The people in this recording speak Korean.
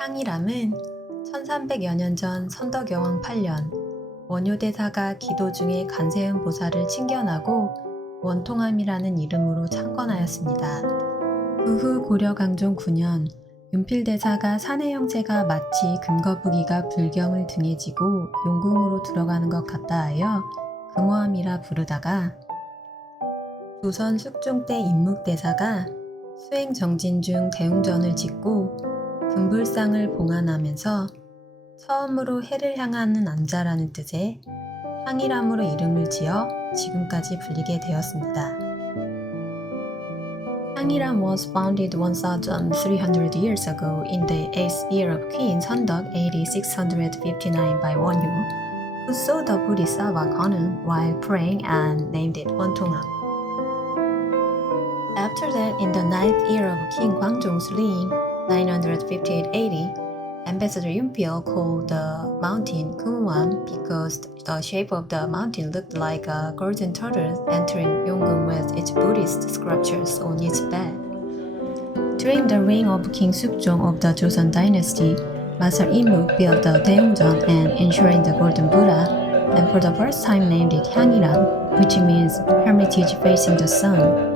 향이람은 1300여 년 전 선덕여왕 8년 원효대사가 기도 중에 간세음 보살을 칭견하고 원통함이라는 이름으로 창건하였습니다. 그 후 고려 강종 9년 윤필대사가 사내 형체가 마치 금거북이가 불경을 등에 지고 용궁으로 들어가는 것 같다 하여 금호함이라 부르다가 조선 숙종 때 임묵대사가 수행 정진 중 대웅전을 짓고 금불상을 봉안하면서 처음으로 해를 향하는 남자라는 뜻의 향이람으로 이름을 지어 지금까지 불리게 되었습니다. 향이람 was founded 1,300 years ago in the 8th year of Queen Sundok 8659 by Wonyu, who saw the Bodhisattva Kanun while praying and named it Wontongham. After that, in the ninth year of King Gwangjong's reign, 958-80, Ambassador Yumpil called the mountain Kumwam because the shape of the mountain looked like a golden turtle entering Yongun with its Buddhist sculptures on its back. During the reign of King Sukjong of the Joseon dynasty, Master Imuk built the Daeungjeon and ensuring the Golden Buddha, and for the first time named it Hyangiram, which means hermitage facing the sun.